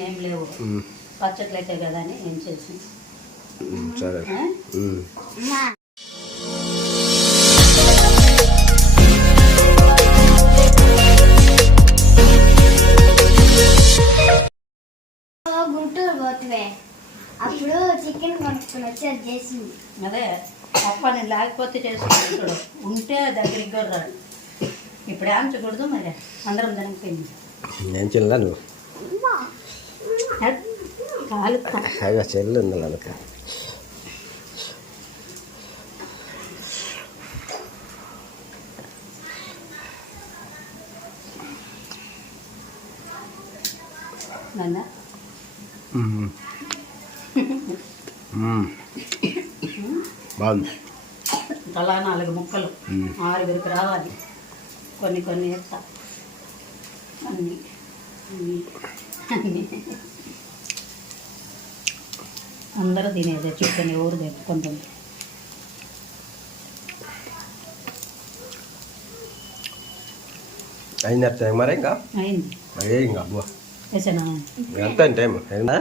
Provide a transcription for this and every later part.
ఏం లేవు. ఉమ్, పచ్చట్లయితే కదా అని ఏం చేసి సరే. గుంటూరు పోతువే. అప్పుడు చికెన్ కొనుక్కొని వచ్చి అది చేసింది. అదే అప్ప నేను లేకపోతే చేసుకుంటాడు ఉంటే దగ్గరికి కూడా రాడు ఇప్పుడు ఆంచకూడదు మరి? అందరం దానిపోయింది నేను చిన్న నువ్వు? హాయిగా చెల్లు ఉంది. బాగుంది. అలా నాలుగు ముక్కలు. ఆరుగురికి రావాలి. కొన్ని కొన్ని వేస్తా. అన్ని. అన్ని. అన్ని. అందరూ తినేదే చికెన్ ఎవరు తెచ్చుకుంటుంది అయిందా టైం మరి ఇంకా? అయింది. అయ్యే ఇంకా అబ్బా. ఎంత టైం అయిందా?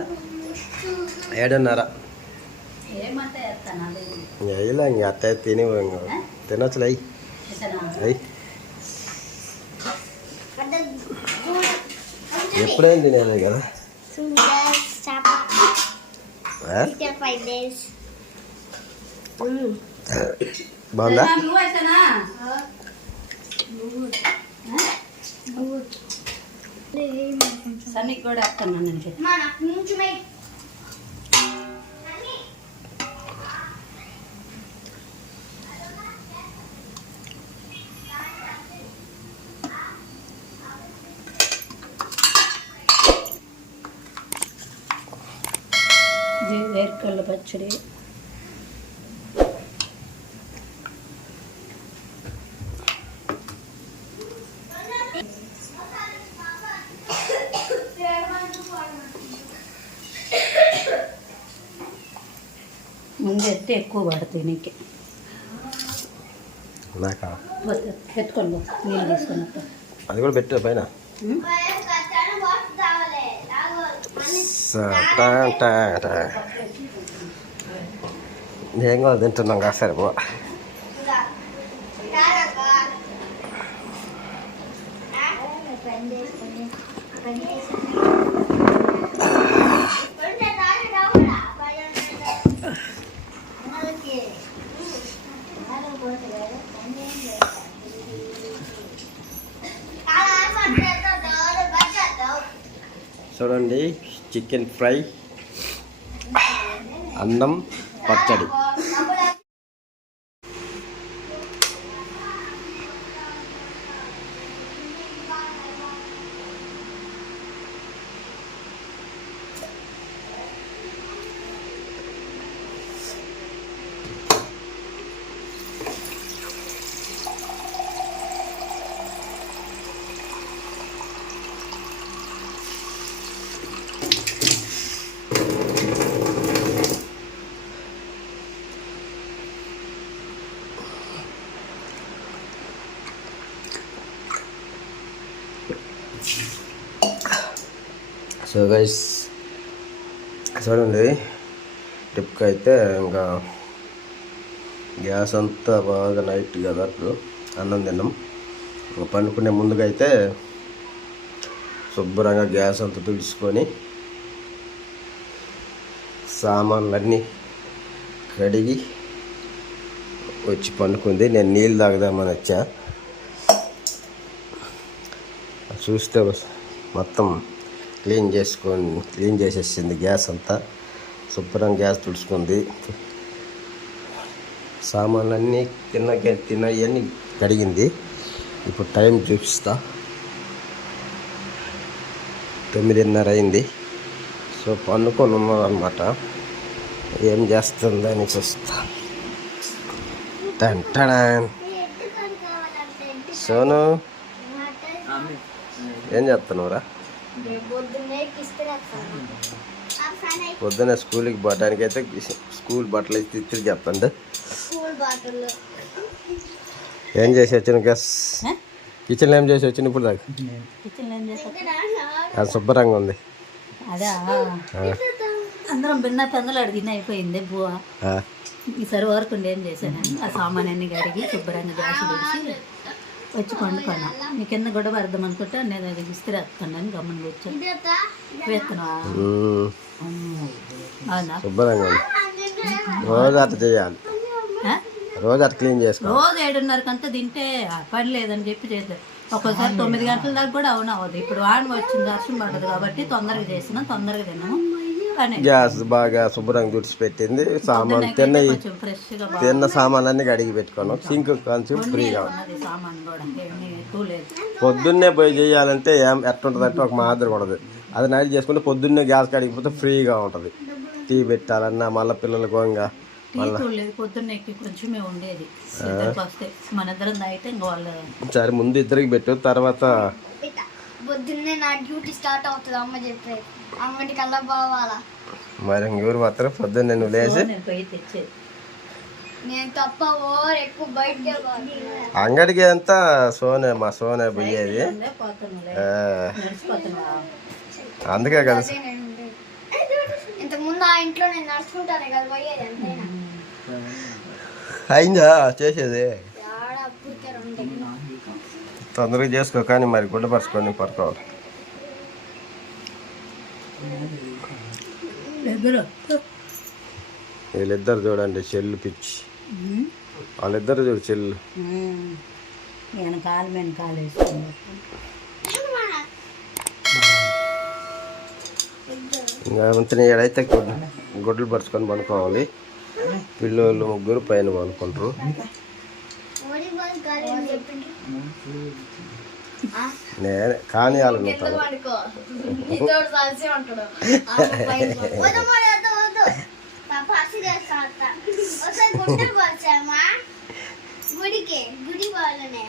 ఏడున్నర. ఇలా ఇంక అత్త తిని ఇంక. తినొచ్చులే అయ్యి ఎప్పుడైనా తినేది కదా చేప ఆ? చికెన్ ఫైవ్ డేస్ బాగుందా సన్నికి కూడా వేస్తాను నేను పచ్చడి ముందు ఎత్తే ఎక్కువ పడుతుంది నీకు? పో, నీళ్ళు. అది కూడా పెట్టు పైన? స- ఏం తింటున్నాం కాసేపు. చూడండి చికెన్ ఫ్రై అన్నం పచ్చడి. సో గైస్ చూడండి. ట్రిప్కి అయితే ఇంకా గ్యాస్ అంతా బాగా నైట్ కదా అప్పుడు అన్నం తిన్నాం. ఇంకా పండుకునే ముందుగా అయితే శుభ్రంగా గ్యాస్ అంతా తుడుచుకొని సామాన్లన్నీ కడిగి వచ్చి పండుకుంది. నేను నీళ్ళు తాగుదామని వచ్చా. చూస్తే మొత్తం క్లీన్ చేసుకొని క్లీన్ చేసేసింది గ్యాస్ అంతా. శుభ్రం గ్యాస్ తుడుచుకుంది. సామాన్లన్నీ తిన్న తిన్నవన్నీ కడిగింది. ఇప్పుడు టైం చూపిస్తా. తొమ్మిదిన్నర అయింది. సో పండుకొని ఉన్నారనమాట ఏం చేస్తుందని చూస్తా. టన్ సోను ఏం చేస్తున్నావురా? పొద్దున్నే స్కూల్కి పోవడానికి అయితే స్కూల్ బట్టలు చెప్తాండు. స్కూల్ బాటిల్ ఏం చేసి వచ్చిన గ్యాస్ ఆ? కిచెన్లో ఏం చేసి వచ్చిన ఇప్పుడు దాకా? శుభ్రంగా ఉంది. అదా? అందరం భిన్న పెందలు అడిగిన అయిపోయింది బువ్వ. ఆ, ఈసారి వరకు ఏం చేశాను? ఆ సామాన్ అన్ని కడిగి శుభ్రంగా గ్యాస్ వచ్చి పండుకున్నా నీ కింద గొడవ అర్థం అనుకుంటే నేను అది విసిరి వేస్తాను. గమ్మని ఉమ్, అవునా? శుభ్రంగా. రోజు అట్లా చేయాలి? రోజు అట్లా క్లీన్ చేసుకో రోజు ఏడున్నరకంతా తింటే పని లేదని చెప్పి చేద్దాం ఒక్కోసారి తొమ్మిది గంటల దాకా కూడా అవును అవ్వదు ఇప్పుడు వాన వచ్చింది వర్షం పడదు కాబట్టి తొందరగా చేసినాం తొందరగా తిన్నాము. గ్యాస్ బాగా శుభ్రంగా తుడిచిపెట్టింది. సామాన్ తిన్న తిన్న సామాన్ అన్ని కడిగి పెట్టుకున్నాం. సింక్ కొంచెం ఫ్రీగా పొద్దున్నే పోయి చేయాలంటే ఏం ఎట్లుంటుంది అంటే ఒక మాదిరి ఉండదు. అది నైట్ చేసుకుంటే పొద్దున్నే గ్యాస్ కడిగిపోతే ఫ్రీగా ఉంటుంది. టీ పెట్టాలన్నా మళ్ళీ పిల్లలు గోంగా సరే ముందు ఇద్దరికి పెట్టు. తర్వాత పొద్దున్నే నా డ్యూటీ స్టార్ట్ అవుతుంది అమ్మ చెప్పేది. అమ్మటి కల్లా పోవాలా? మరి ఇంకెవరు మాత్రం పొద్దున్నే నువ్వు లేచి. నేను పోయి తెచ్చేది. నేను తప్ప ఎక్కువ బయటకే అంగడికి అంతా సోనే మా సోనే పోయేది. అందుకే కదా అదే నేను ఉండేది. ఇంతకు ముందు ఆ ఇంట్లో నేను నడుచుకుంటానే కదా పోయేది అంతేనా? అయిందా? చేసేది? తొందరగా చేసుకో కానీ మరి గుడ్డపరుచుకొని పడుకోవాలి. వీళ్ళిద్దరు చూడండి చెల్లు పిచ్చి. వాళ్ళిద్దరు చూడు చెల్లు. నేను కాలు మీద కాలు వేసుకున్నాను ఇంకా ఏడైతే గుడ్లు పరుచుకొని పడుకోవాలి. పిల్లోళ్ళు ముగ్గురు పైన పడుకుంటారు. ఒకసారి గుడ్డకు వచ్చామా గుడికి గుడి వాళ్ళనే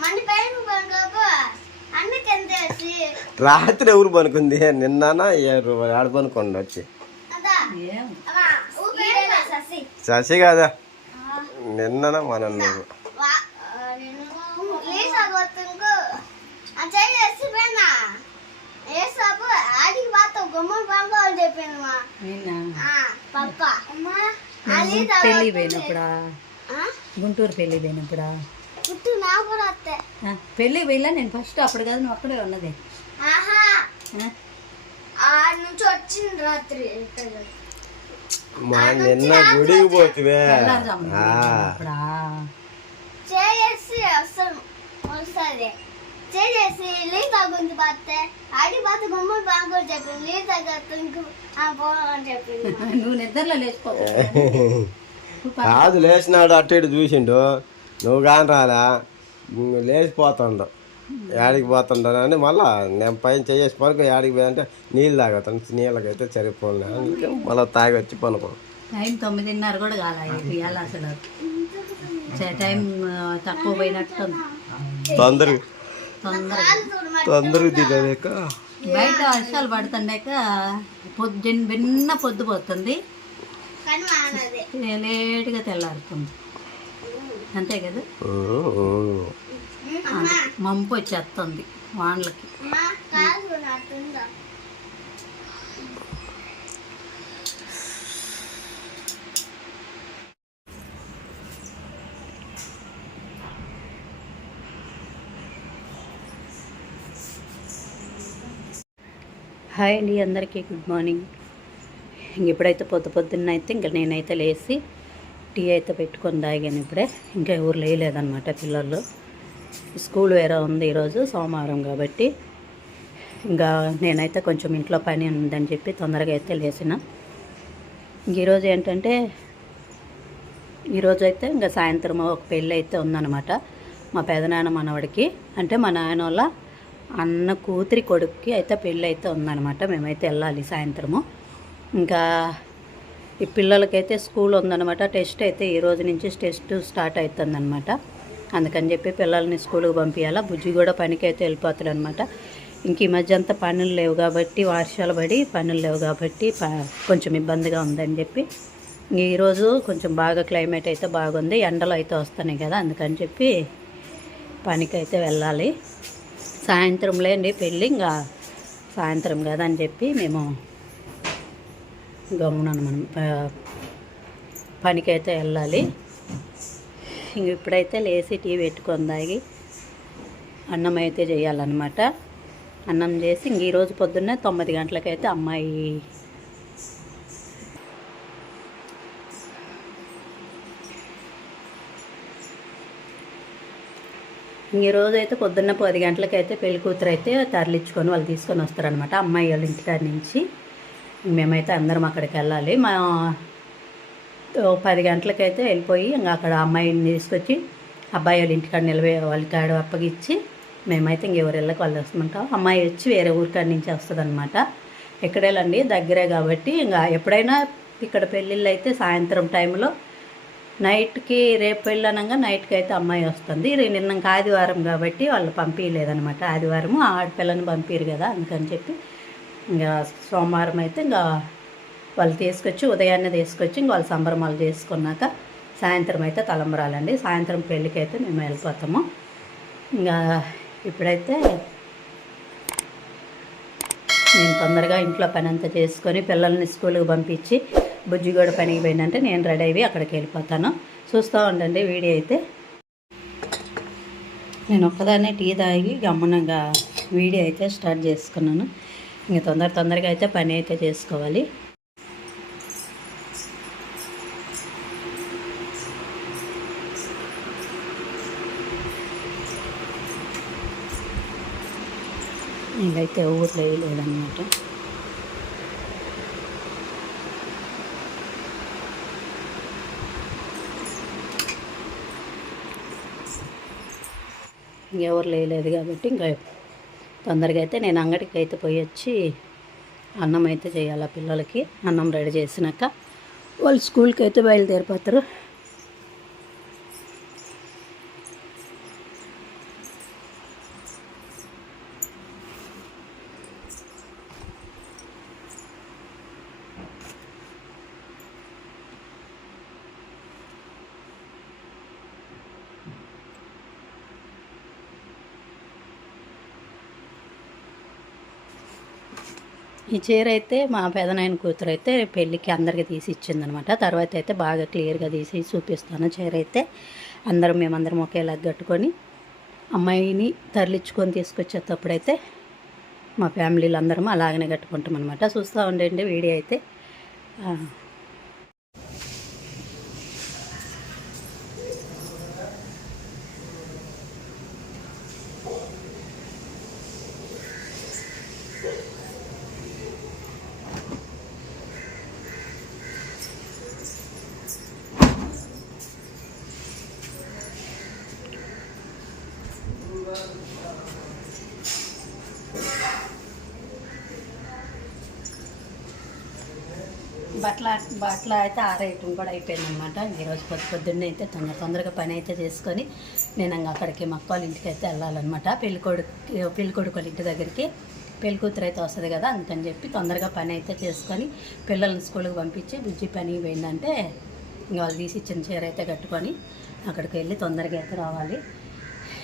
మన రాత్రి ఎవరు పనుకుంది? నిన్న ఎవరు ఆడ పనుకోండి వచ్చి. అదా. ఏం? అమ్మా ఊపిరి ససి? శశి కాదా? నిన్న మన నువ్వు. పెళ్ళి పోయినప్పుడా? గుంటూరు పెళ్ళి పోయినప్పుడా? పెళ్ళి పోయిలా? నేను ఫస్ట్ అప్పుడు కదా నువ్వు అక్కడే ఉన్నది. ఆహా. ఆ? ఆ నుంచి వచ్చింది రాత్రి. మా నిన్న గుడికి పోతివే? చేసి వస్తాను. వస్తుంది. ఆడి బాత బాగా చెప్పింది. నువ్వు నిద్రలో కాదు లేచినాడు అటు ఇటు చూసిండు. నువ్వు కాని రాలా లేచిపోతుండు. యాడికి పోతుండని మళ్ళా నేను పైన చేసి పనుకో యాడికి పోయంటే నీళ్ళు తాగుతాను నీళ్ళకైతే సరిపోలే. అందుకే మళ్ళీ తాగి వచ్చి పనుకో. టైం తొమ్మిదిన్నర కూడా కాల ఇవాళ అసలు. టైం తక్కువ పోయినట్టు. తొందరగా. తొందరగా. తొందరగా తినలేక బయట వర్షాలు పడుతుండక పొద్దున్న భిన్న పొద్దు పోతుంది. కానీ మానది. లే- లేటుగా తెల్లారుతుంది. అంతే కదా? అమ్మా. మంపు వచ్చేస్తుంది వానలకి. హాయ్ అండి అందరికీ గుడ్ మార్నింగ్. ఇంక ఇప్పుడైతే పొద్దు పొద్దున్న అయితే ఇంకా నేనైతే లేచి టీ అయితే పెట్టుకొని తాగాను ఇప్పుడే. ఇంకా ఎవరు లేదనమాట పిల్లలు. స్కూల్ వేరే ఉంది ఈరోజు సోమవారం కాబట్టి. ఇంకా నేనైతే కొంచెం ఇంట్లో పని ఉందని చెప్పి తొందరగా అయితే లేచిన. ఇంక ఈరోజు ఏంటంటే ఈరోజు అయితే ఇంకా సాయంత్రం ఒక పెళ్ళి అయితే ఉందన్నమాట. మా పెదనాన్న మనవడికి. అంటే మా నాయన వాళ్ళ అన్న కూతురి కొడుక్కి అయితే పెళ్ళి అయితే ఉందన్నమాట. మేమైతే వెళ్ళాలి సాయంత్రము. ఇంకా ఈ పిల్లలకైతే స్కూల్ ఉందన్నమాట. టెస్ట్ అయితే ఈ రోజు నుంచి టెస్ట్ స్టార్ట్ అవుతుందన్నమాట అందుకని చెప్పి పిల్లల్ని స్కూల్కి పంపించాలా బుజ్జి కూడా పనికి అయితే వెళ్ళిపోతాడు అనమాట ఇంక ఈ మధ్య అంతా పనులు లేవు కాబట్టి వర్షాలు పడి పనులు లేవు కాబట్టి కొంచెం ఇబ్బందిగా ఉందని చెప్పి ఈరోజు కొంచెం బాగా క్లైమేట్ అయితే బాగుంది. ఎండలు అయితే వస్తున్నాయి కదా అందుకని చెప్పి పనికి అయితే వెళ్ళాలి. సాయంత్రం లేండి పెళ్ళి ఇంకా సాయంత్రం కదా అని చెప్పి మేము గమ్మున్నాను మనం. పనికైతే వెళ్ళాలి. ఇంక ఇప్పుడైతే లేచి టీ పెట్టుకొని తాగి అన్నం అయితే చేయాలన్నమాట. అన్నం చేసి ఇంక ఈరోజు పొద్దున్నే తొమ్మిది గంటలకైతే అమ్మాయి ఇంక ఈరోజు అయితే పొద్దున్న పది గంటలకైతే పెళ్ళి కూతురు అయితే తరలించుకొని వాళ్ళు తీసుకొని వస్తారనమాట అమ్మాయి వాళ్ళ ఇంటికాడ నుంచి. మేమైతే అందరం అక్కడికి వెళ్ళాలి. మా పది గంటలకైతే వెళ్ళిపోయి ఇంకా అక్కడ అమ్మాయిని తీసుకొచ్చి అబ్బాయి వాళ్ళ ఇంటికాడ నిలవే వాళ్ళ కాడ అప్పగిచ్చి మేమైతే ఇంకెవరు వెళ్ళక వాళ్ళు వస్తుంటాం. అమ్మాయి వచ్చి వేరే ఊరికాడ నుంచి వస్తుంది అనమాట ఎక్కడేళ్ళండి? దగ్గరే కాబట్టి ఇంకా ఎప్పుడైనా ఇక్కడ పెళ్ళిళ్ళు అయితే సాయంత్రం టైంలో నైట్కి రేపు వెళ్ళనగా నైట్కి అయితే అమ్మాయి వస్తుంది. నిన్న ఆదివారం కాబట్టి వాళ్ళు పంపించలేదనమాట ఆదివారము ఆడపిల్లని పంపిరు కదా అందుకని చెప్పి ఇంకా సోమవారం అయితే ఇంకా వాళ్ళు తీసుకొచ్చి ఉదయాన్నే తీసుకొచ్చి ఇంక వాళ్ళు సంబరమాలు చేసుకున్నాక సాయంత్రం అయితే తలంబరాలండి. సాయంత్రం పెళ్ళికి అయితే మేము వెళ్ళిపోతాము. ఇంకా ఇప్పుడైతే నేను తొందరగా ఇంట్లో పని అంతా చేసుకొని పిల్లల్ని స్కూల్కి పంపించి బుజ్జి కూడా పనికి పోయిందంటే నేను రెడీ అయ్యి అక్కడికి వెళ్ళిపోతాను. చూస్తూ ఉండండి వీడియో అయితే. నేను ఒక్కదాన్నే టీ తాగి గమ్మునగా వీడియో అయితే స్టార్ట్ చేసుకున్నాను. ఇంక తొందర తొందరగా అయితే పని అయితే చేసుకోవాలి. ఇంకైతే ఊర్లో వేయలేదన్నమాట ఇంకెవరు లేలేదు కాబట్టి ఇంకా తొందరగా అయితే నేను అంగడికి అయితే పోయి వచ్చి అన్నం అయితే చేయాలి పిల్లలకి. అన్నం రెడీ చేసినాక వాళ్ళు స్కూల్కి అయితే బయలుదేరిపోతారు. ఈ చీర అయితే మా పెదనాయన కూతురు అయితే పెళ్ళికి అందరికి తీసి ఇచ్చిందనమాట. తర్వాత అయితే బాగా క్లియర్గా తీసి చూపిస్తాను చీర అయితే అందరం మేమందరం ఒకేలా కట్టుకొని అమ్మాయిని తరలించుకొని తీసుకొచ్చేటప్పుడైతే మా ఫ్యామిలీలు అందరం అలాగనే కట్టుకుంటాం అనమాట చూస్తూ ఉండండి వీడియో అయితే. బట్టల బట్టలు అయితే ఆరేయటం కూడా అయిపోయిందనమాట ఈరోజు పొద్దు పొద్దున్నే అయితే తొందర తొందరగా పని అయితే చేసుకొని నేను ఇంకా అక్కడికి మా అక్క వాళ్ళ ఇంటికి అయితే వెళ్ళాలన్నమాట. పెళ్ళికొడుకు పెళ్ళికొడుకు వాళ్ళ ఇంటి దగ్గరికి పెళ్ళి కూతురు అయితే వస్తుంది కదా అందుకని చెప్పి తొందరగా పని అయితే చేసుకొని పిల్లల్ని స్కూల్కి పంపించి బుజ్జి పని పోయిందంటే ఇంక వాళ్ళు తీసి ఇచ్చిన చీర అయితే కట్టుకొని అక్కడికి వెళ్ళి తొందరగా అయితే రావాలి.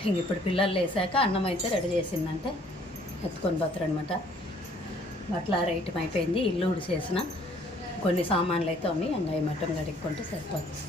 ఇంక ఇప్పుడు పిల్లలు వేసాక అన్నం అయితే రెడీ చేసిందంటే ఎత్తుకొని పోతారు అనమాట బట్టలు ఆరేయటం అయిపోయింది? ఇల్లు ఉడిసేసిన కొన్ని సామాన్లు అయితే ఉన్నాయి అంగాయి మటన్ మట్టం కడుక్కుంటే సరిపోతుంది.